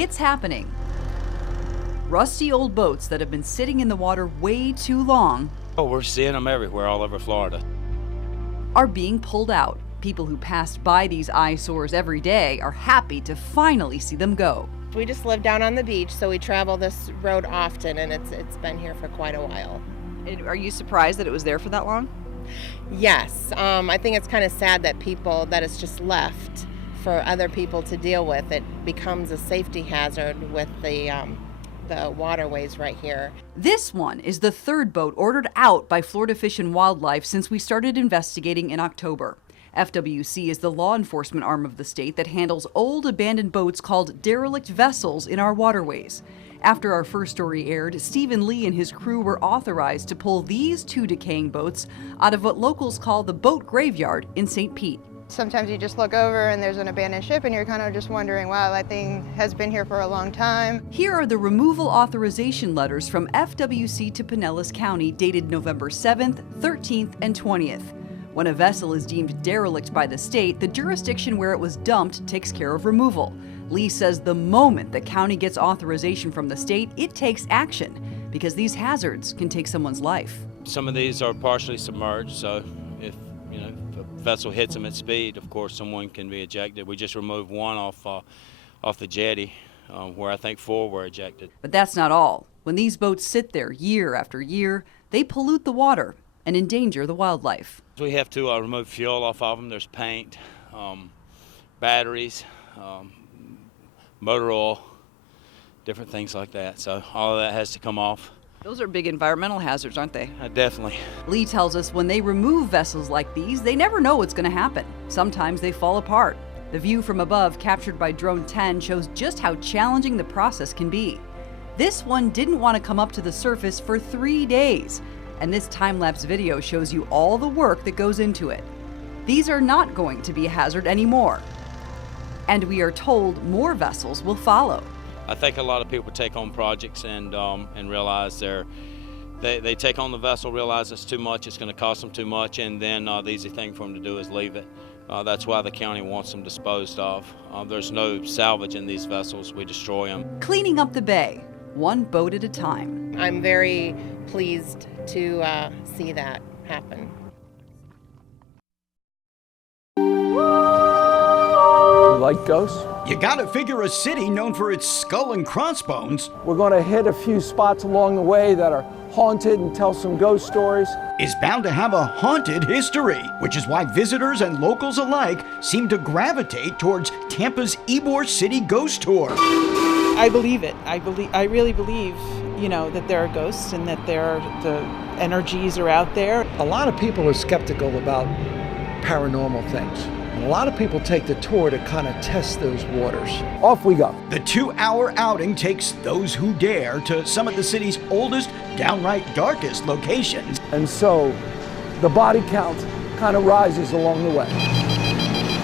It's happening. Rusty old boats that have been sitting in the water way too long We're seeing them everywhere, all over Florida. are being pulled out. People who passed by these eyesores every day are happy to finally see them go. We just live down on the beach, so we travel this road often, and it's been here for quite a while. And are you surprised that it was there for that long? Yes, I think it's kind of sad that it's just left for other people to deal with. It becomes a safety hazard with the waterways right here. This one is the third boat ordered out by Florida Fish and Wildlife since we started investigating in October. FWC is the law enforcement arm of the state that handles old abandoned boats called derelict vessels in our waterways. After our first story aired, Stephen Lee and his crew were authorized to pull these 2 decaying boats out of what locals call the boat graveyard in St. Pete. Sometimes you just look over and there's an abandoned ship and you're kind of just wondering, wow, that thing has been here for a long time. Here are the removal authorization letters from FWC to Pinellas County dated November 7th, 13th, and 20th. When a vessel is deemed derelict by the state, the jurisdiction where it was dumped takes care of removal. Lee says the moment the county gets authorization from the state, it takes action because these hazards can take someone's life. Some of these are partially submerged, so if a vessel hits them at speed, of course, someone can be ejected. We just removed one off the jetty, where I think 4 were ejected. But that's not all. When these boats sit there year after year, they pollute the water and endanger the wildlife. We have to remove fuel off of them. There's paint, batteries, motor oil, different things like that. So all of that has to come off. Those are big environmental hazards, aren't they? Definitely. Lee tells us when they remove vessels like these, they never know what's going to happen. Sometimes they fall apart. The view from above, captured by Drone 10, shows just how challenging the process can be. This one didn't want to come up to the surface for 3 days. And this time-lapse video shows you all the work that goes into it. These are not going to be a hazard anymore. And we are told more vessels will follow. I think a lot of people take on projects and realize they take on the vessel, realize it's too much, it's going to cost them too much, and then the easy thing for them to do is leave it. That's why the county wants them disposed of. There's no salvage in these vessels. We destroy them. Cleaning up the bay, one boat at a time. I'm very pleased to see that happen. Like ghosts? You gotta figure a city known for its skull and crossbones We're going to hit a few spots along the way that are haunted and tell some ghost stories. is bound to have a haunted history, which is why visitors and locals alike seem to gravitate towards Tampa's Ybor City Ghost Tour. I believe it. I really believe, that there are ghosts and that the energies are out there. A lot of people are skeptical about paranormal things. And a lot of people take the tour to kind of test those waters. Off we go. The 2-hour outing takes those who dare to some of the city's oldest, downright darkest locations. And so the body count kind of rises along the way.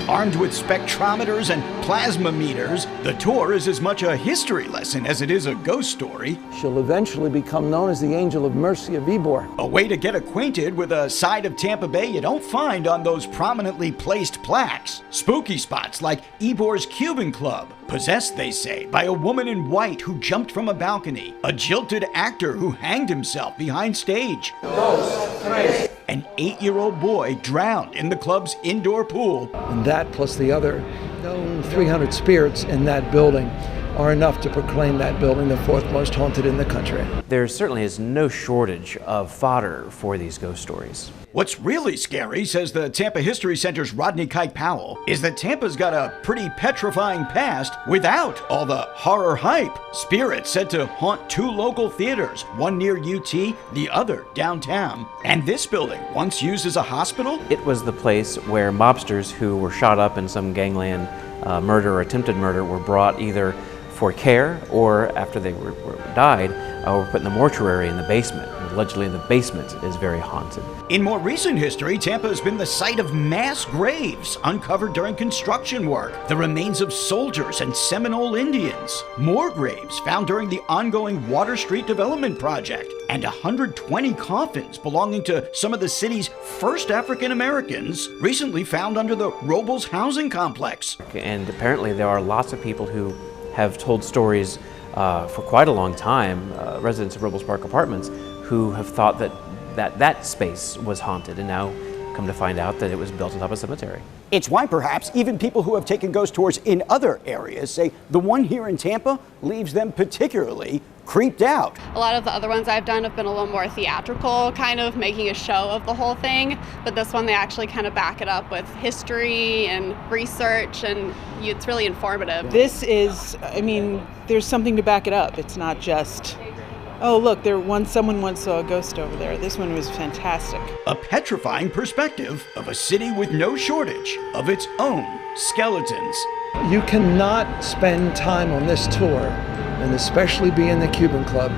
Armed with spectrometers and plasma meters, the tour is as much a history lesson as it is a ghost story. She'll eventually become known as the Angel of Mercy of Ybor. A way to get acquainted with a side of Tampa Bay you don't find on those prominently placed plaques. Spooky spots like Ybor's Cuban Club, possessed, they say, by a woman in white who jumped from a balcony, a jilted actor who hanged himself behind stage, an 8-year-old boy drowned in the club's indoor pool. And that plus the other 300 spirits in that building are enough to proclaim that building the 4th most haunted in the country. There certainly is no shortage of fodder for these ghost stories. What's really scary, says the Tampa History Center's Rodney Kite Powell, is that Tampa's got a pretty petrifying past without all the horror hype. Spirits said to haunt 2 local theaters, one near UT, the other downtown. And this building, once used as a hospital? It was the place where mobsters who were shot up in some gangland murder or attempted murder were brought either for care or after they died, were put in the mortuary in the basement. Allegedly, the basement is very haunted. In more recent history, Tampa has been the site of mass graves uncovered during construction work, the remains of soldiers and Seminole Indians, more graves found during the ongoing Water Street Development Project, and 120 coffins belonging to some of the city's first African Americans recently found under the Robles housing complex. And apparently there are lots of people who have told stories for quite a long time, residents of Robles Park Apartments, who have thought that space was haunted, and now come to find out that it was built on top of a cemetery. It's why perhaps even people who have taken ghost tours in other areas say the one here in Tampa leaves them particularly creeped out. A lot of the other ones I've done have been a little more theatrical, kind of making a show of the whole thing, but this one they actually kind of back it up with history and research, and it's really informative. This is, I mean, there's something to back it up. It's not just, oh look, someone once saw a ghost over there. This one was fantastic. A petrifying perspective of a city with no shortage of its own skeletons. You cannot spend time on this tour, and especially be in the Cuban Club,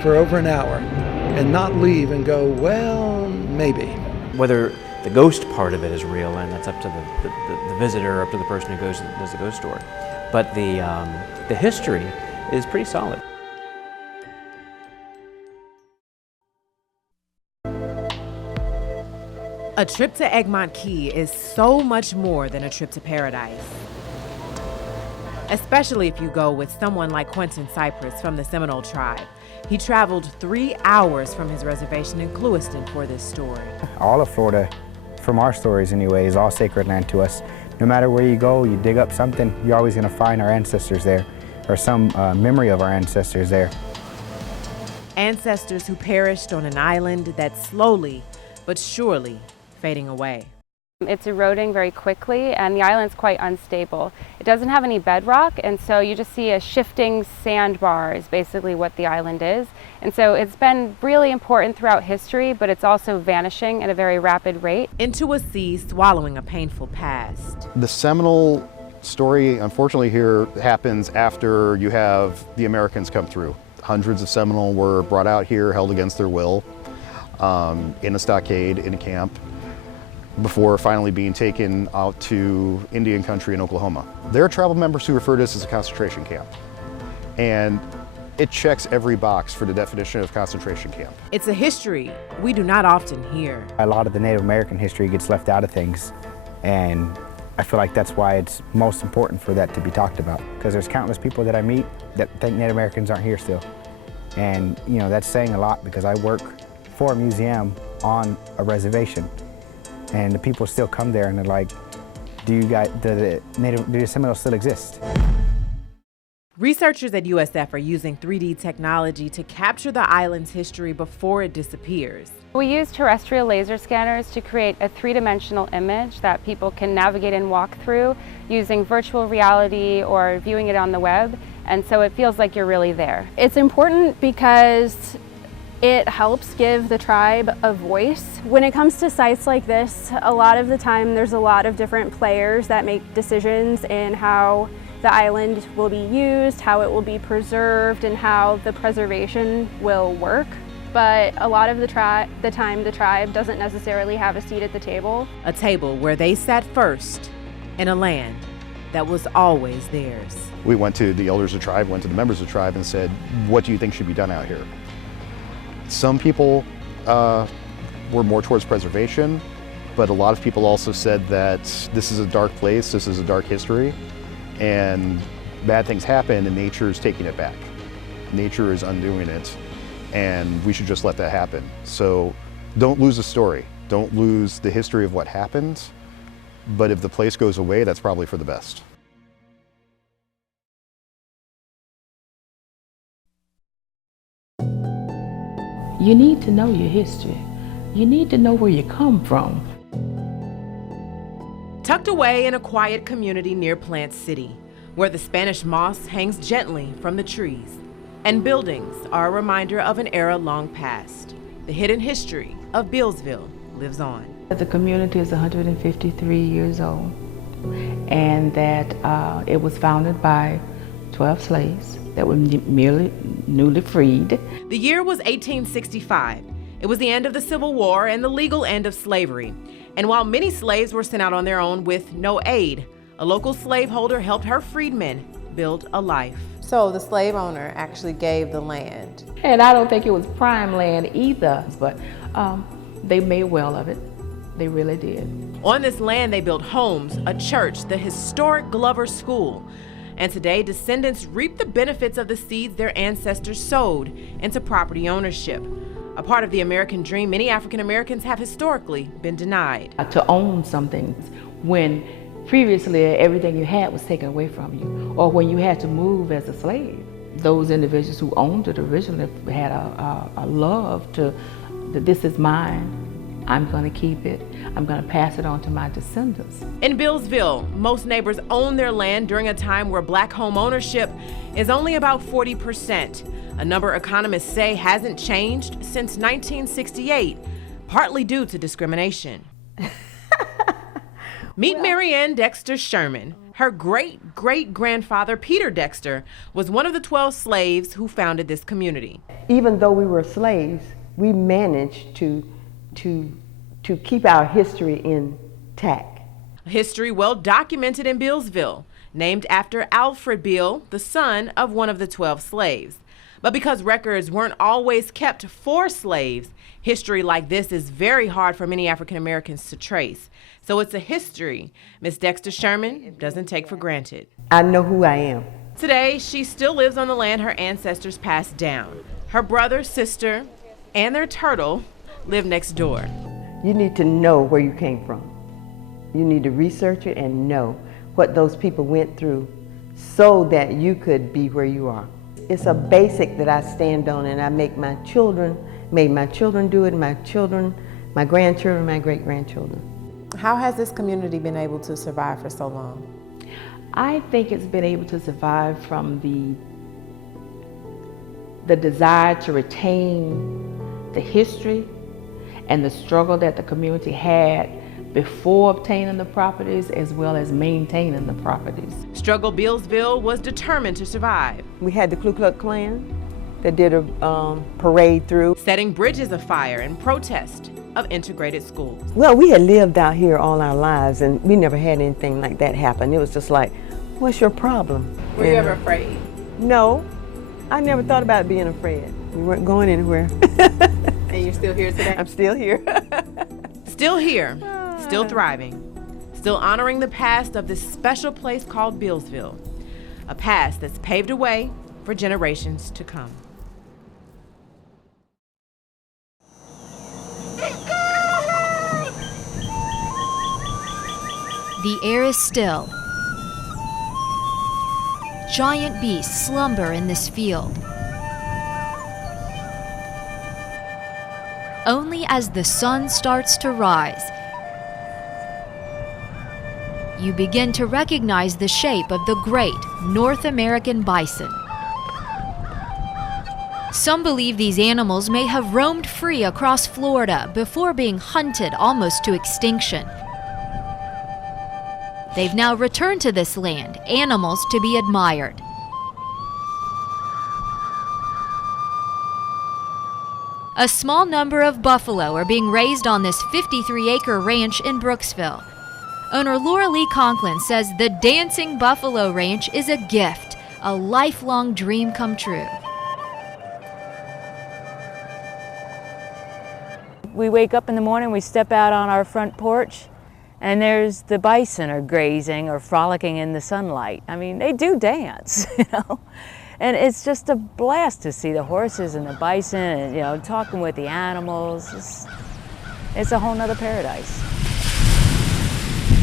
for over an hour and not leave and go, well, maybe. Whether the ghost part of it is real, and that's up to the visitor, up to the person who goes and does the ghost tour. But the history is pretty solid. A trip to Egmont Key is so much more than a trip to paradise. Especially if you go with someone like Quentin Cypress from the Seminole tribe. He traveled 3 hours from his reservation in Clewiston for this story. All of Florida, from our stories anyway, is all sacred land to us. No matter where you go, you dig up something, you're always going to find our ancestors there, or some memory of our ancestors there. Ancestors who perished on an island that's slowly but surely fading away. It's eroding very quickly, and the island's quite unstable. It doesn't have any bedrock, and so you just see a shifting sandbar is basically what the island is. And so it's been really important throughout history, but it's also vanishing at a very rapid rate. Into a sea swallowing a painful past. The Seminole story, unfortunately, here happens after you have the Americans come through. Hundreds of Seminole were brought out here, held against their will, in a stockade, in a camp, before finally being taken out to Indian country in Oklahoma. There are tribal members who refer to this as a concentration camp, and it checks every box for the definition of concentration camp. It's a history we do not often hear. A lot of the Native American history gets left out of things, and I feel like that's why it's most important for that to be talked about, because there's countless people that I meet that think Native Americans aren't here still. And you know, that's saying a lot, because I work for a museum on a reservation, and the people still come there and they're like, do the Seminoles still exist? Researchers at USF are using 3D technology to capture the island's history before it disappears. We use terrestrial laser scanners to create a three-dimensional image that people can navigate and walk through using virtual reality or viewing it on the web, and so it feels like you're really there. It's important because it helps give the tribe a voice. When it comes to sites like this, a lot of the time there's a lot of different players that make decisions in how the island will be used, how it will be preserved, and how the preservation will work. But a lot of the time the tribe doesn't necessarily have a seat at the table. A table where they sat first in a land that was always theirs. We went to the elders of the tribe, went to the members of the tribe and said, what do you think should be done out here? Some people were more towards preservation, but a lot of people also said that this is a dark place, this is a dark history, and bad things happen and nature is taking it back. Nature is undoing it, and we should just let that happen. So don't lose the story, don't lose the history of what happened, but if the place goes away, that's probably for the best. You need to know your history. You need to know where you come from. Tucked away in a quiet community near Plant City, where the Spanish moss hangs gently from the trees, and buildings are a reminder of an era long past, the hidden history of Bealsville lives on. The community is 153 years old, and that it was founded by 12 slaves that were merely newly freed. The year was 1865. It was the end of the Civil War and the legal end of slavery. And while many slaves were sent out on their own with no aid, a local slaveholder helped her freedmen build a life. So the slave owner actually gave the land. And I don't think it was prime land either, but they made well of it. They really did. On this land, they built homes, a church, the historic Glover School. And today, descendants reap the benefits of the seeds their ancestors sowed into property ownership, a part of the American dream many African Americans have historically been denied. To own something when previously everything you had was taken away from you, or when you had to move as a slave. Those individuals who owned it originally had a love to, that this is mine, I'm going to keep it, I'm going to pass it on to my descendants. In Billsville, most neighbors own their land during a time where black home ownership is only about 40%, a number economists say hasn't changed since 1968, partly due to discrimination. Meet Marianne Dexter Sherman. Her great-great-grandfather, Peter Dexter, was one of the 12 slaves who founded this community. Even though we were slaves, we managed to keep our history intact. A history well documented in Billsville, named after Alfred Bill, the son of one of the 12 slaves. But because records weren't always kept for slaves, history like this is very hard for many African Americans to trace. So it's a history Miss Dexter Sherman doesn't take for granted. I know who I am. Today, she still lives on the land her ancestors passed down. Her brother, sister, and their turtle live next door. You need to know where you came from. You need to research it and know what those people went through so that you could be where you are. It's a basic that I stand on, and I make my children do it, my children, my grandchildren, my great-grandchildren. How has this community been able to survive for so long? I think it's been able to survive from the desire to retain the history and the struggle that the community had before obtaining the properties as well as maintaining the properties. Struggle Billsville was determined to survive. We had the Ku Klux Klan that did a parade through. Setting bridges afire in protest of integrated schools. Well, we had lived out here all our lives and we never had anything like that happen. It was just like, what's your problem? Were you ever afraid? No, I never thought about being afraid. We weren't going anywhere. And you're still here today? I'm still here. Still here, still thriving, still honoring the past of this special place called Billsville, a past that's paved a way for generations to come. The air is still. Giant beasts slumber in this field. Only as the sun starts to rise, you begin to recognize the shape of the great North American bison. Some believe these animals may have roamed free across Florida before being hunted almost to extinction. They've now returned to this land, animals to be admired. A small number of buffalo are being raised on this 53-acre ranch in Brooksville. Owner Laura Lee Conklin says the Dancing Buffalo Ranch is a gift, a lifelong dream come true. We wake up in the morning, we step out on our front porch, and there's the bison are grazing or frolicking in the sunlight. I mean, they do dance, you know. And it's just a blast to see the horses and the bison and, you know, talking with the animals. It's a whole nother paradise.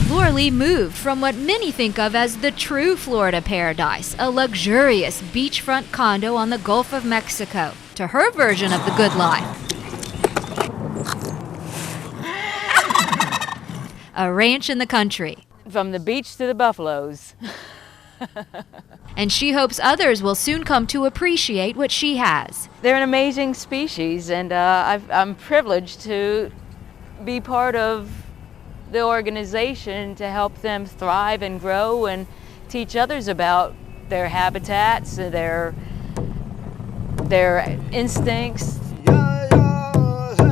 Laura Lee moved from what many think of as the true Florida paradise, a luxurious beachfront condo on the Gulf of Mexico, to her version of the good life. A ranch in the country. From the beach to the buffaloes. And she hopes others will soon come to appreciate what she has. They're an amazing species, and I'm privileged to be part of the organization to help them thrive and grow and teach others about their habitats, their instincts.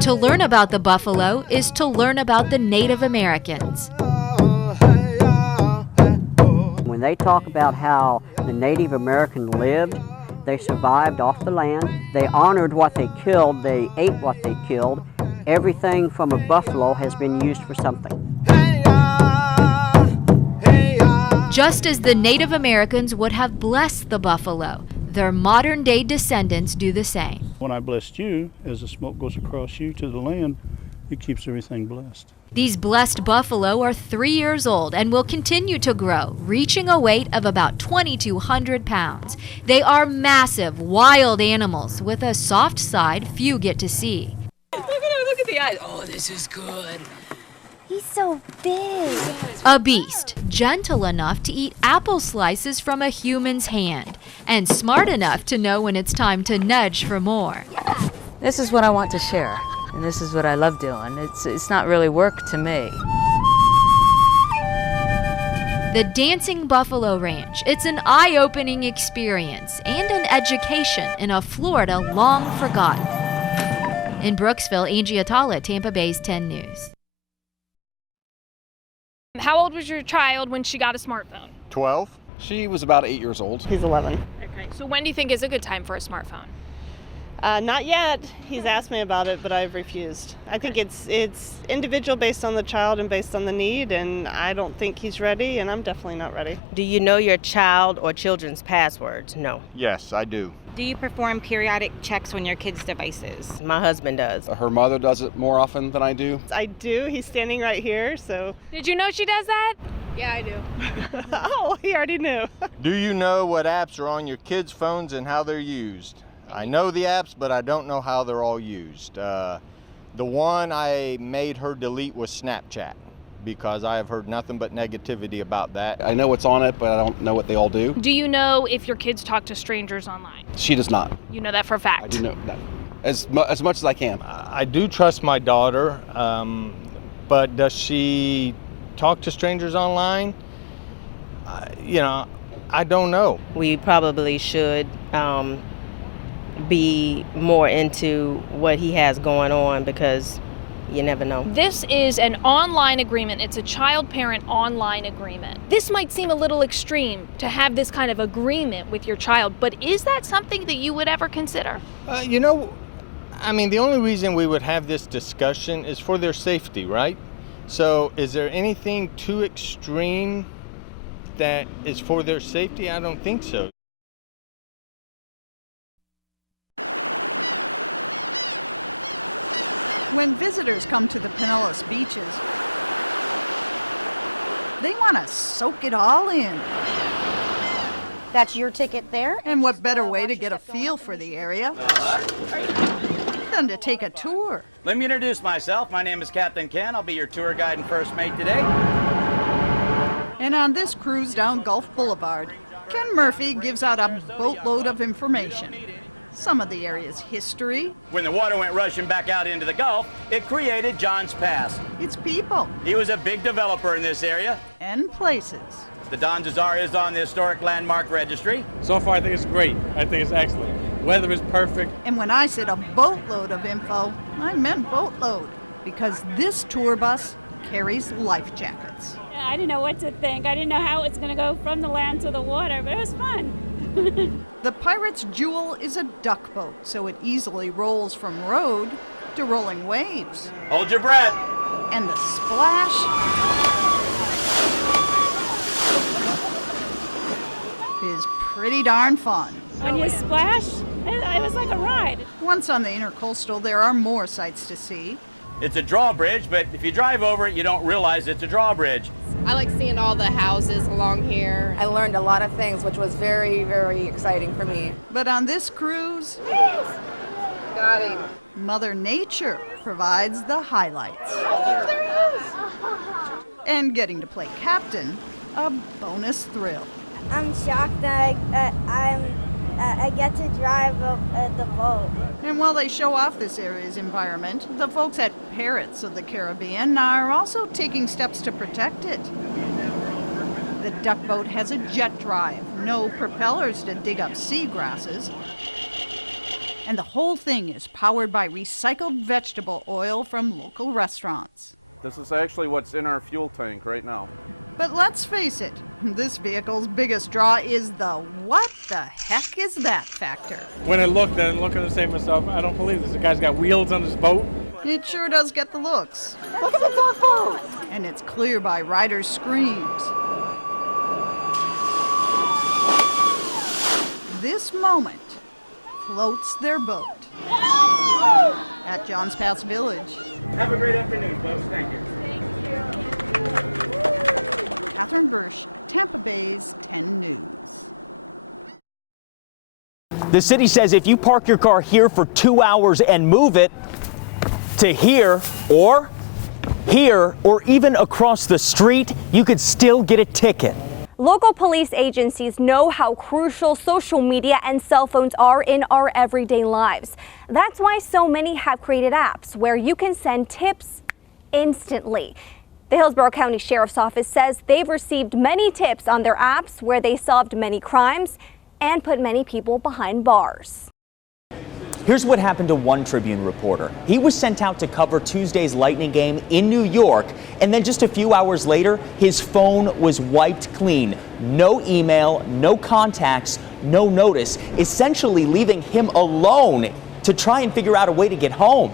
To learn about the buffalo is to learn about the Native Americans. When they talk about how the Native American lived, they survived off the land, they honored what they killed, they ate what they killed. Everything from a buffalo has been used for something. Just as the Native Americans would have blessed the buffalo, their modern-day descendants do the same. When I blessed you, as the smoke goes across you to the land, it keeps everything blessed. These blessed buffalo are 3 years old and will continue to grow, reaching a weight of about 2,200 pounds. They are massive, wild animals with a soft side few get to see. Look at the eyes. Oh, this is good. He's so big. A beast, gentle enough to eat apple slices from a human's hand, and smart enough to know when it's time to nudge for more. This is what I want to share, and this is what I love doing. It's not really work to me. The Dancing Buffalo Ranch. It's an eye-opening experience and an education in a Florida long forgotten. In Brooksville, Angie Atala, Tampa Bay's 10 News. How old was your child when she got a smartphone? 12. She was about 8 years old. He's 11. Okay, so when do you think is a good time for a smartphone? Not yet. He's asked me about it, but I've refused. I think it's individual based on the child and based on the need, and I don't think he's ready, and I'm definitely not ready. Do you know your child or children's passwords? No. Yes, I do. Do you perform periodic checks on your kids' devices? My husband does. Her mother does it more often than I do. I do. He's standing right here, so. Did you know she does that? Yeah, I do. Oh, he already knew. Do you know what apps are on your kids' phones and how they're used? I know the apps, but I don't know how they're all used. The one I made her delete was Snapchat, because I have heard nothing but negativity about that. I know what's on it, but I don't know what they all do. Do you know if your kids talk to strangers online? She does not. You know that for a fact? I do know that. As much as I can. I do trust my daughter, but does she talk to strangers online? I don't know. We probably should be more into what he has going on, because you never know. This is an online agreement. It's a child-parent online agreement. This might seem a little extreme to have this kind of agreement with your child, but is that something that you would ever consider? The only reason we would have this discussion is for their safety, right? So is there anything too extreme that is for their safety? I don't think so. When visitors come to the Pinellas beaches, they want to soak it all in. That's your ticket there? And what better way to get a feel for the area than to take a tour? Let me introduce myself. My name is Captain Ken. I'll be your tour guide and first mate today. And on this cruise down Gulf Boulevard, Ken Murphy gives out a boatload of information. Some of the area's history. When the water went rushing back out into the Gulf, it created John's Pass. Its people. He was a big developer in this area. And places. The Don Cesar is on the Historic Landmark Registry. So far, I think it's great. I think it's excellent. Weather is perfect. And when I said a boatload of info, I meant boatload, because this tour bus carries life jackets. I didn't know what to think. I didn't know how it's going to go from the land to the water, but it was fun. The Pirate's Jewel is a duck boat, so it easily rolls from road to rolling waves. Hold your breath. And the splash is pretty darn fun. When you splash, it was like a ride. Once on the Intercoastal, there are more sights to see. It's a drawbridge, but if you drive over it, you don't realize it's a drawbridge. I like seeing all the houses along here. I learned a lot of things, which was very, very exciting for me. But on this cruise, got him. Mother Nature provides the highlights. And getting to play captain, a bonus thrill. I'm shocked that I get to drive the boat. And while they show off this area's environment, the folks at Parrots of the Caribbean are also taking steps to protect it. The duck boat has a jet drive, no propellers to dig up seagrasses, and the whole thing is powered by recycled vegetable oil from local restaurants. This is actually what's in our fuel tank right now. But let's face it, this vehicle's biggest draw is the what the heck is that factor. When I looked at it and looking to say to myself, I don't believe this. The guy's got wheels on his boat. It sure does get the looks. That's the duck boat. And it's clear by riders' screams. this moment floats their boat at Johns Pass Village. Have a great afternoon, folks. Thank you. Catherine Bursch, Tampa Bay's 10 News. The city says if you park your car here for 2 hours and move it to here, or even across the street, you could still get a ticket. Local police agencies know how crucial social media and cell phones are in our everyday lives. That's why so many have created apps where you can send tips instantly. The Hillsborough County Sheriff's Office says they've received many tips on their apps where they solved many crimes and put many people behind bars. Here's what happened to one Tribune reporter. He was sent out to cover Tuesday's Lightning game in New York, and then just a few hours later, his phone was wiped clean. No email, no contacts, no notice, essentially leaving him alone to try and figure out a way to get home.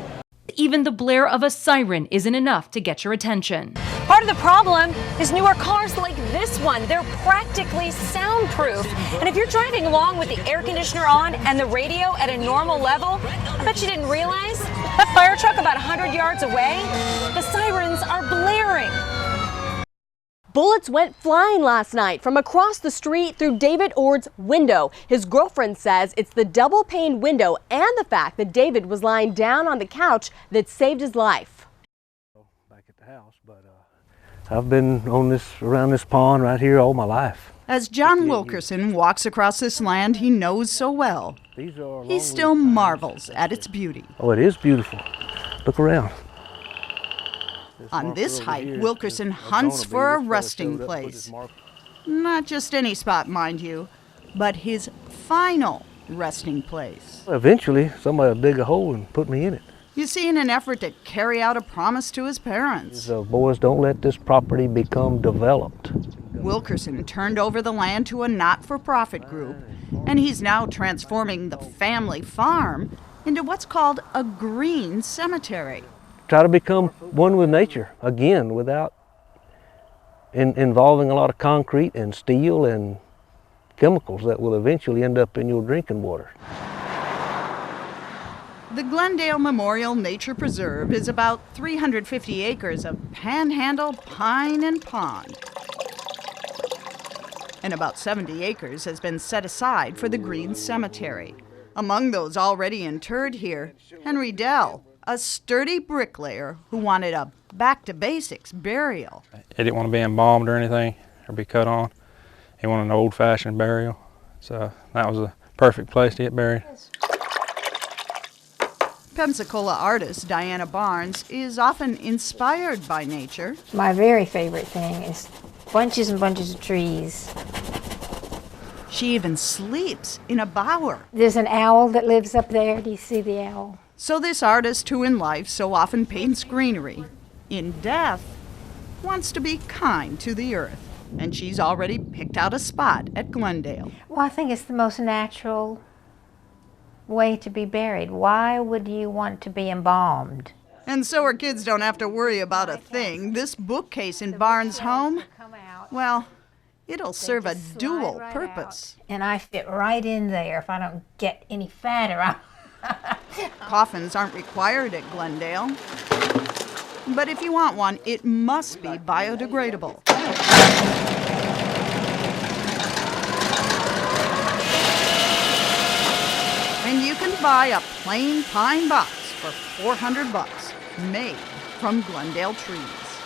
Even the blare of a siren isn't enough to get your attention. Part of the problem is newer cars like this one. They're practically soundproof. And if you're driving along with the air conditioner on and the radio at a normal level, I bet you didn't realize that fire truck about 100 yards away, the sirens are blaring. Bullets went flying last night from across the street through David Ord's window. His girlfriend says it's the double-pane window and the fact that David was lying down on the couch that saved his life. Back at the house, but I've been around this pond right here all my life. As John Wilkerson walks across this land he knows so well, he still marvels at its beauty. Oh, it is beautiful. Look around. On this hike, Wilkerson hunts for a resting place. Not just any spot, mind you, but his final resting place. Eventually, somebody will dig a hole and put me in it. You see, in an effort to carry out a promise to his parents. Boys, don't let this property become developed. Wilkerson turned over the land to a not-for-profit group, and he's now transforming the family farm into what's called a green cemetery. Try to become one with nature, again, without involving a lot of concrete and steel and chemicals that will eventually end up in your drinking water. The Glendale Memorial Nature Preserve is about 350 acres of panhandle pine and pond. And about 70 acres has been set aside for the Green Cemetery. Among those already interred here, Henry Dell, a sturdy bricklayer who wanted a back-to-basics burial. He didn't want to be embalmed or anything, or be cut on. He wanted an old-fashioned burial, so that was a perfect place to get buried. Pensacola artist Diana Barnes is often inspired by nature. My very favorite thing is bunches and bunches of trees. She even sleeps in a bower. There's an owl that lives up there. Do you see the owl? So this artist who in life so often paints greenery, in death, wants to be kind to the earth. And she's already picked out a spot at Glendale. Well, I think it's the most natural way to be buried. Why would you want to be embalmed? And so her kids don't have to worry about a thing. This bookcase in Barnes' home, well, it'll serve a dual purpose. And I fit right in there if I don't get any fatter out. Coffins aren't required at Glendale. But if you want one, it must be biodegradable. And you can buy a plain pine box for $400, made from Glendale trees.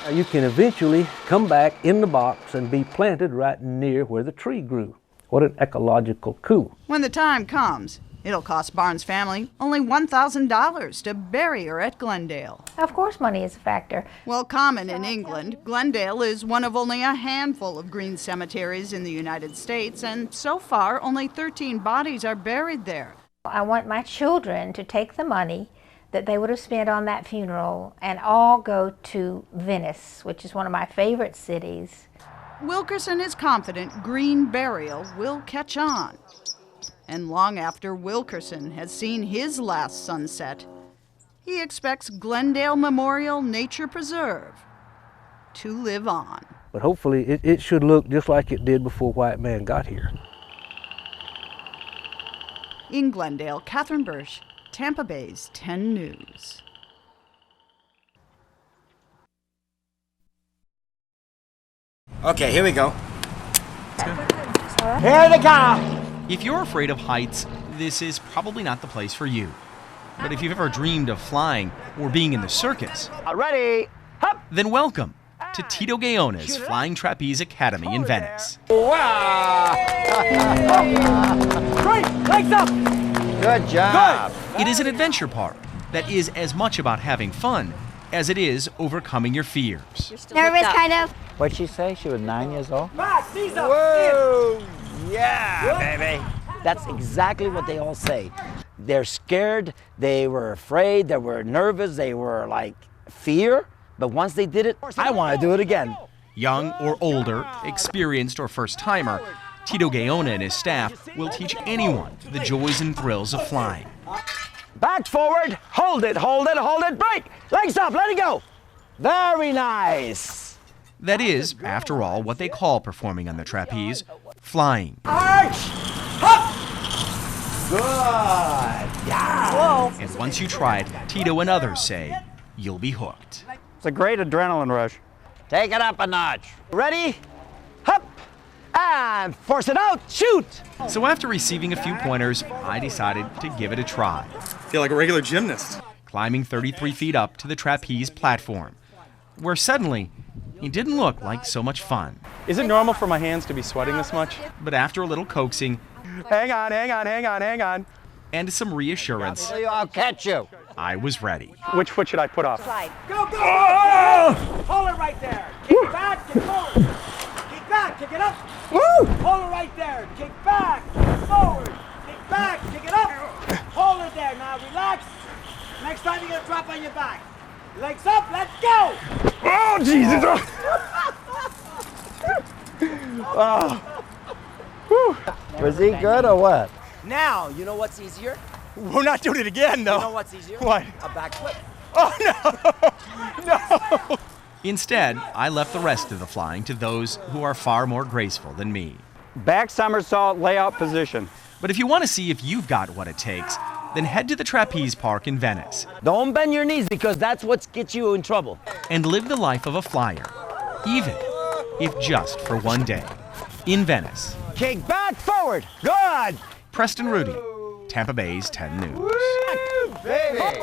You can eventually come back in the box and be planted right near where the tree grew. What an ecological coup. When the time comes, it'll cost Barnes' family only $1,000 to bury her at Glendale. Of course money is a factor. Well, common in England, Glendale is one of only a handful of green cemeteries in the United States, and so far only 13 bodies are buried there. I want my children to take the money that they would have spent on that funeral and all go to Venice, which is one of my favorite cities. Wilkerson is confident green burial will catch on. And long after Wilkerson has seen his last sunset, he expects Glendale Memorial Nature Preserve to live on. But hopefully it should look just like it did before white man got here. In Glendale, Catherine Birch, Tampa Bay's 10 News. Okay, here we go. Here they come! If you're afraid of heights, this is probably not the place for you. But if you've ever dreamed of flying or being in the circus, ready, then welcome to Tito Gaona's Flying Trapeze Academy in Venice. Wow! Great! Legs up! Good job. It is an adventure park that is as much about having fun as it is overcoming your fears. Nervous, kind of. What'd she say? She was 9 years old? Whoa! Yeah, baby. That's exactly what they all say. They're scared, they were afraid, they were nervous, they were like fear. But once they did it, I want to do it again. Young or older, experienced or first-timer, Tito Gaona and his staff will teach anyone the joys and thrills of flying. Back forward, hold it, hold it, hold it, break! Legs up, let it go! Very nice! That is, after all, what they call performing on the trapeze, flying. Arch! Hop! Good! Yeah! Whoa! And once you try it, Tito and others say, you'll be hooked. It's a great adrenaline rush. Take it up a notch. Ready? Hop! And force it out, shoot! So after receiving a few pointers, I decided to give it a try. Feel like a regular gymnast. Climbing 33 feet up to the trapeze platform, where suddenly, it didn't look like so much fun. Is it normal for my hands to be sweating this much? But after a little coaxing, hang on, and some reassurance, I'll catch you. I was ready. Which foot should I put up? Slide. Go, go, go! Hold it right there. Kick back, kick forward. Kick back, kick it up. Woo! Hold it right there. Kick back, kick forward. Kick back, kick it up. Hold it there. Now relax. Next time you're going to drop on your back. Legs up, let's go! Oh, Jesus! Was he good or what? Now, you know what's easier? We're not doing it again, though. You know what's easier? What? A backflip. Oh, no! Instead, I left the rest of the flying to those who are far more graceful than me. Back somersault layout position. But if you want to see if you've got what it takes, then head to the Trapeze Park in Venice. Don't bend your knees because that's what gets you in trouble. And live the life of a flyer, even if just for one day. In Venice. Kick back, forward. Good. Preston Rudy, Tampa Bay's 10 News. Woo, baby.